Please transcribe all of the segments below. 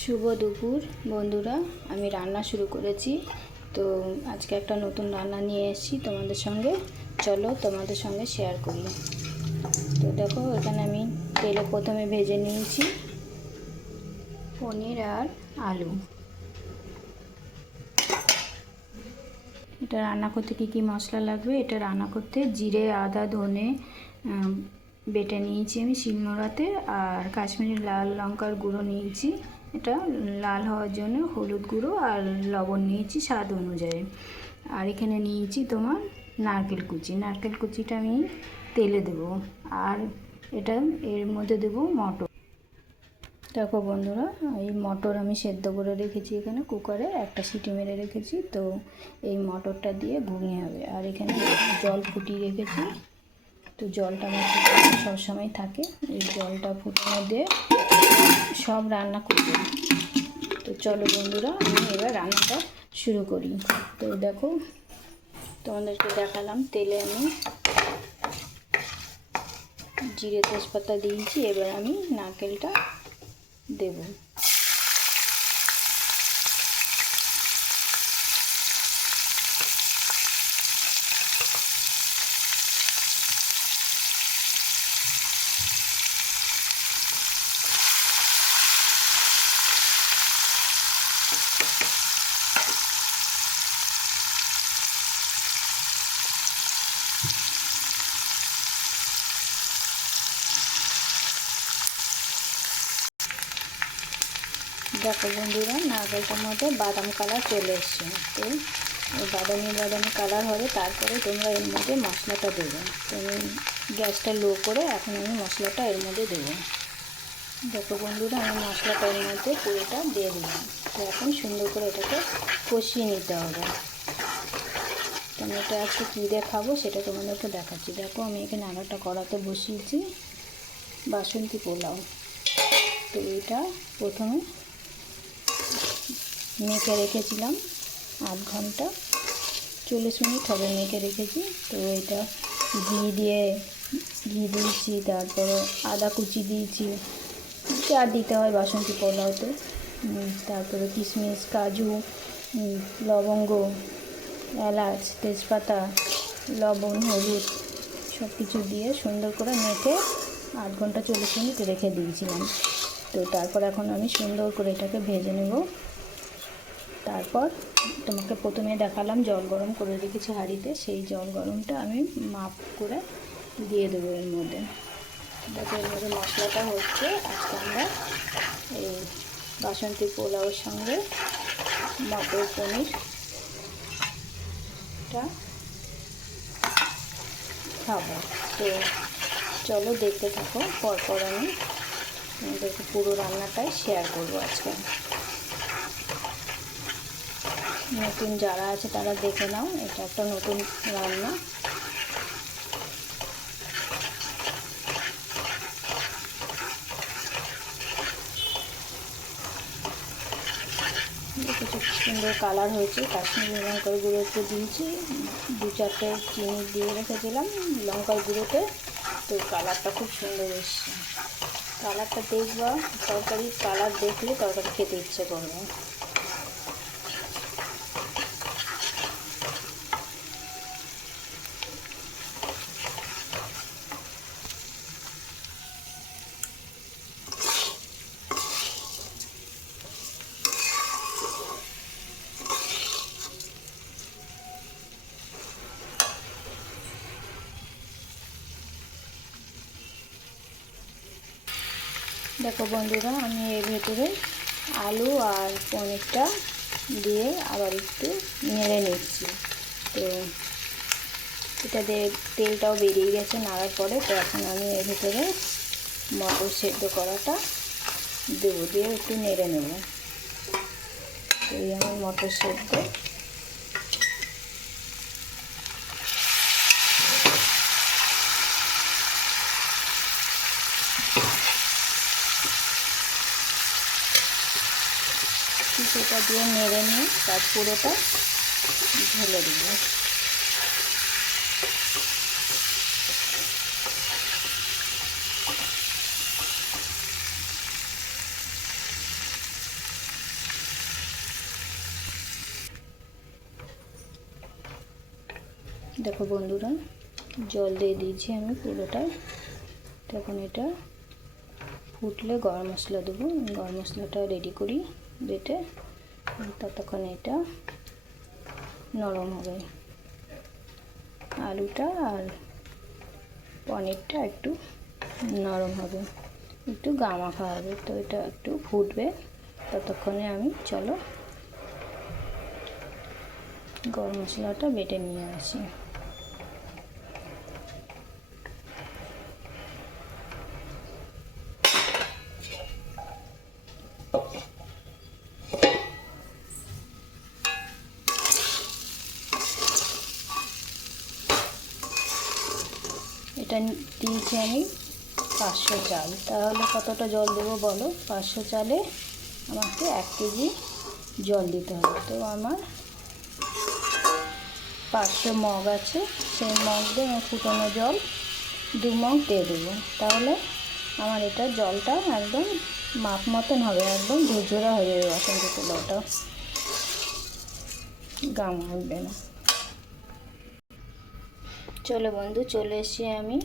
শুভ দুপুর বন্ধুরা, আমি রান্না শুরু করেছি। তো আজকে একটা নতুন রান্না নিয়ে এসেছি তোমাদের সঙ্গে। চলো তোমাদের সঙ্গে শেয়ার করি। তো দেখো, এখানে আমি তেলে প্রথমে ভেজে নিয়েছি পনির আর আলু। এটা রান্না করতে কী কী মশলা লাগবে, এটা রান্না করতে জিরে, আদা, ধনে বেটে নিয়েছি আমি শিলনোড়াতে, আর কাশ্মীরি লাল লঙ্কার গুঁড়ো নিয়েছি, এটা লাল হওয়ার জন্য হলুদ গুঁড়ো, আর লবণ নিয়েছি স্বাদ অনুযায়ী। আর এখানে নিয়েছি তোমার নারকেল কুচি। নারকেল কুচিটা আমি তেলে দেবো। আর এটা এর মধ্যে দেবো মটর। দেখো বন্ধুরা, এই মটর আমি সেদ্ধ করে রেখেছি, এখানে কুকারে একটা সিটি মেরে রেখেছি। তো এই মটরটা দিয়ে ঘুগনি হবে। আর এখানে জল ফুটিয়ে রেখেছি। তো জলটা আমার সবসময় থাকে, এই জলটা ফুটানো দিয়ে সব রান্না করব। তো চলো বন্ধুরা, আমি এবার রান্নাটা শুরু করি। তো দেখো, তোমাদেরকে দেখালাম তেলে আমি জিরে তেজপাতা দিয়েছি। এবার আমি নারকেলটা দেব। দেখো বন্ধুরা, নারকেলটার মধ্যে বাদাম কালার চলে এসছে। তো এই বাদামি কালার হবে, তারপরে তোমরা এর মধ্যে মশলাটা দেবে। তো আমি গ্যাসটা লো করে এখন আমি মশলাটা এর মধ্যে দেবো। দেখো বন্ধুরা, আমি মশলাটা এর মধ্যে পুরোটা দিয়ে দিলাম। তো এখন সুন্দর করে এটাকে কষিয়ে নিতে হবে। তো আমি এটা আজকে কী দিয়ে খাবো সেটা তোমাদেরকে দেখাচ্ছি। দেখো, আমি এখানে আরেকটা কড়াতে বসিয়েছি বাসন্তী পোলাও। তো এটা প্রথমে মেখে রেখেছিলাম 8 ঘন্টা 40 মিনিট হবে মেখে রেখেছি। তো এটা ঘি দিয়েছি, তারপরে আদা কুচি দিয়েছি, যা দিতে হয় বাসন্তী পোলাওতে। তারপরে কিশমিশ, কাজু, লবঙ্গ, এলাচ, তেজপাতা, লবণ, হলুদ সব কিছু দিয়ে সুন্দর করে মেখে 8 ঘন্টা 40 মিনিট রেখে দিয়েছিলাম। তো তারপর এখন আমি সুন্দর করে এটাকে ভেজে নেব। তারপর তোমাকে প্রথমে দেখালাম জল গরম করে রেখেছি হাঁড়িতে, সেই জল গরমটা আমি মাপ করে দিয়ে দেবো এর মধ্যে। দেখো, এর মধ্যে মশলাটা হচ্ছে। আজকে আমরা এই বাসন্তী পোলাওর সঙ্গে মটর পনিরটা খাবো। তো চলো দেখতে থাকো, পরপর আমি তোমাদেরকে পুরো রান্নাটাই শেয়ার করবো আজকে। নতুন যারা আছে তারা দেখে নাও, এটা একটা নতুন রান্না। কিছু সুন্দর কালার হয়েছে। কাশ্মীরি লঙ্কার গুঁড়ো একটু দিয়েছি, 2-4টে চিনি দিয়ে রেখেছিলাম লঙ্কার গুঁড়োতে। তো কালারটা খুব সুন্দর এসছে। কালারটা দেখবা, তরকারির কালার দেখলে তরকারি খেতে ইচ্ছে করবে। দেখো বন্ধুরা, আমি এর ভেতরে আলু আর পনিরটা দিয়ে আবার একটু নেড়ে নিচ্ছি। তো এটা দিয়ে তেলটাও বেরিয়ে গেছে নাড়ার পরে। তো এখন আমি এর ভেতরে মটর সেদ্ধ করাটা দেবো, দিয়ে একটু নেড়ে নেব। তো এই আমার মটর সেদ্ধ। সেটা দিয়ে নেড়ে নিয়ে তার পুরোটা ঢেলে দেবো। দেখো বন্ধুরা, জল দিয়ে দিয়েছি আমি পুরোটাই। তখন এটা ফুটলে গরম মশলা দেবো। গরম মশলাটা রেডি করি বেটে, ততক্ষণ এটা নরম হবে। আলুটা আর পনিরটা একটু নরম হবে, একটু গামাখা হবে। তো এটা একটু ফুটবে, ততক্ষণে আমি চলো গরম মশলাটা বেটে নিয়ে আসি। এটা দিয়েছি আমি 500 চাল। তাহলে কতটা জল দেবো বলো? 500 চালে আমাকে 1 কেজি জল দিতে হবে। তো আমার 500 মগ আছে, সেই মগ দিয়ে আমি ফুটানো জল 2 মগ দিয়ে দেবো। তাহলে আমার এটা জলটা একদম মাপ মতন হবে, একদম ঝরঝরা হয়ে যাবে বাসন্তী পোলাওটা, গাম উঠবে না। চলো বন্ধু, চলে এসেছি আমি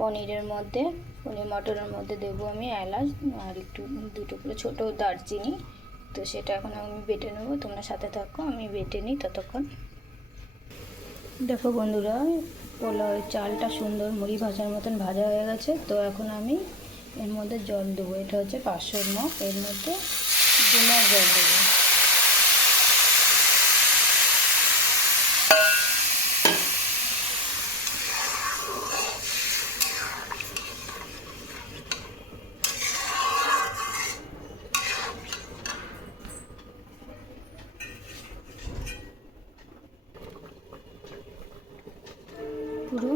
পনিরের মধ্যে। পনির মটরের মধ্যে দেবো আমি এলাচ আর একটু 2 টুকরো ছোটো দারচিনি। তো সেটা এখন আমি বেটে নেবো, তোমরা সাথে থাকো, আমি বেটে নিই ততক্ষণ। দেখো বন্ধুরা, পোলাওয়ের চালটা সুন্দর মুড়ি ভাজার মতন ভাজা হয়ে গেছে। তো এখন আমি এর মধ্যে জল দেবো। এটা হচ্ছে 500 মগ, এর মধ্যে 2 মগ জল দেবো। পুরো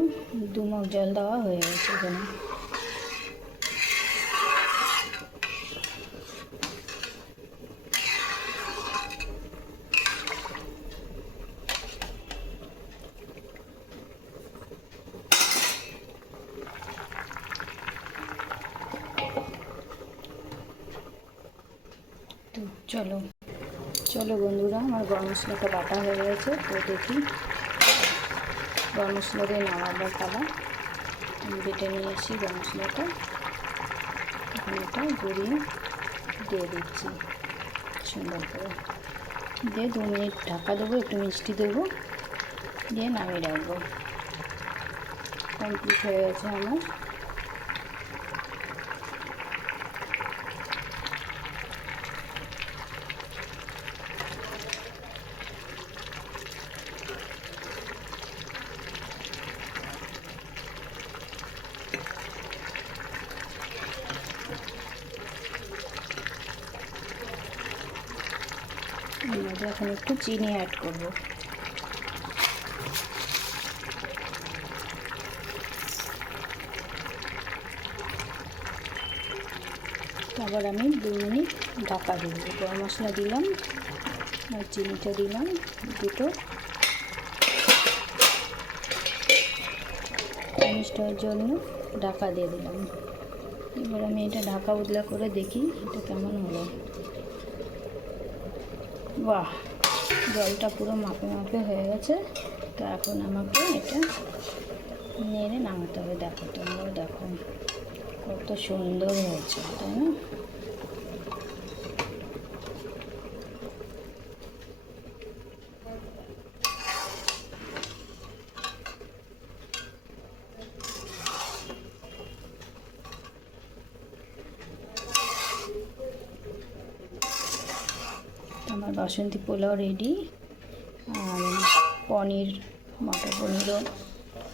2 মগ জল দেওয়া হয়ে গেছে এখানে। তো চলো চলো বন্ধুরা, আমার গরম মশলাটা বাটা হয়ে গেছে। তো দেখি গরম মশলা দিয়ে নামাবার পালা। আমি বেটে নিয়ে আসি গরম মশলাটা, এখন এটা গড়িয়ে দিয়ে দিচ্ছি সুন্দর করে। দিয়ে 2 মিনিট ঢাকা দেবো, একটু মিষ্টি দেবো, দিয়ে নামিয়ে রাখবো। কমপ্লিট হয়ে গেছে আমার। এখন একটু চিনি অ্যাড করব। আবার আমি 2 মিনিট ঢাকা দেব। গরম মশলা দিলাম আর চিনিটা দিলাম, দুটো মিষ্টির জন্য ঢাকা দিয়ে দিলাম। এবার আমি এটা ঢাকা উদলা করে দেখি এটা কেমন হলো। বাহ, জলটা পুরো মাপে মাপে হয়ে গেছে। তো এখন আমাকে এটা নেড়ে নামাতে হবে। দেখো, তোমরাও দেখো কত সুন্দর হয়েছে, তাই না? আমার বাসন্তী পোলাও রেডি, আর পনির মটর পনিরও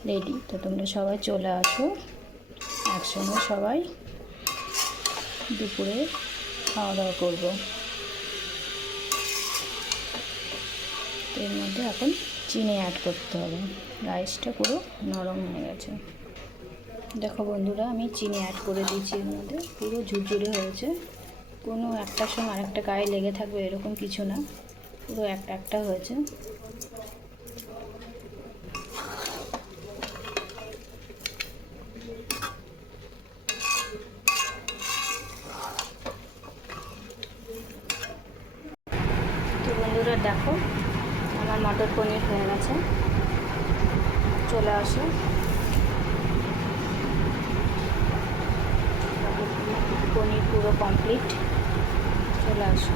রেডি। তো তোমরা সবাই চলে আসো, একসঙ্গে সবাই দুপুরে খাওয়া দাওয়া করবো। তো এর মধ্যে এখন চিনি অ্যাড করতে হবে। রাইসটা পুরো নরম হয়ে গেছে। দেখো বন্ধুরা, আমি চিনি অ্যাড করে দিয়েছি এর মধ্যে, পুরো ঝুরঝুরে হয়েছে। কোনো একটার সঙ্গে আরেকটা গায়ে লেগে থাকবে এরকম কিছু না, পুরো একটা একটা হয়েছে। তো বন্ধুরা দেখো, আমার মটর পনির হয়ে গেছে। চলে আসো। পনির পুরো কমপ্লিট, চলে আসো।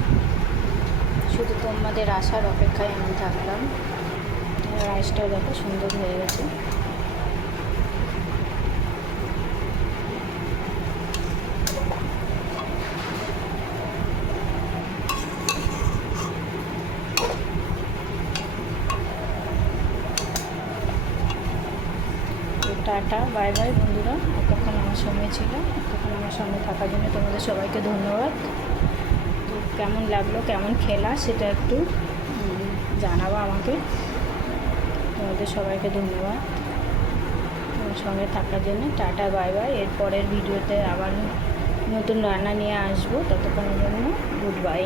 শুধু তোমাদের আসার অপেক্ষায় আমি থাকলাম। রাইসটাও দেখো সুন্দর হয়ে গেছে। টাটা, বাই বাই বন্ধুরা। এতক্ষণ আমার সঙ্গে ছিল, এতক্ষণ আমার সঙ্গে থাকার জন্য তোমাদের সবাইকে ধন্যবাদ। তো কেমন লাগলো, কেমন খেলা সেটা একটু জানাবো আমাকে। তোমাদের সবাইকে ধন্যবাদ তোমার সঙ্গে থাকার জন্য। Tata, bye bye. এর পরের ভিডিওতে আবার নতুন রান্না নিয়ে আসবো, ততক্ষণের জন্য গুড বাই।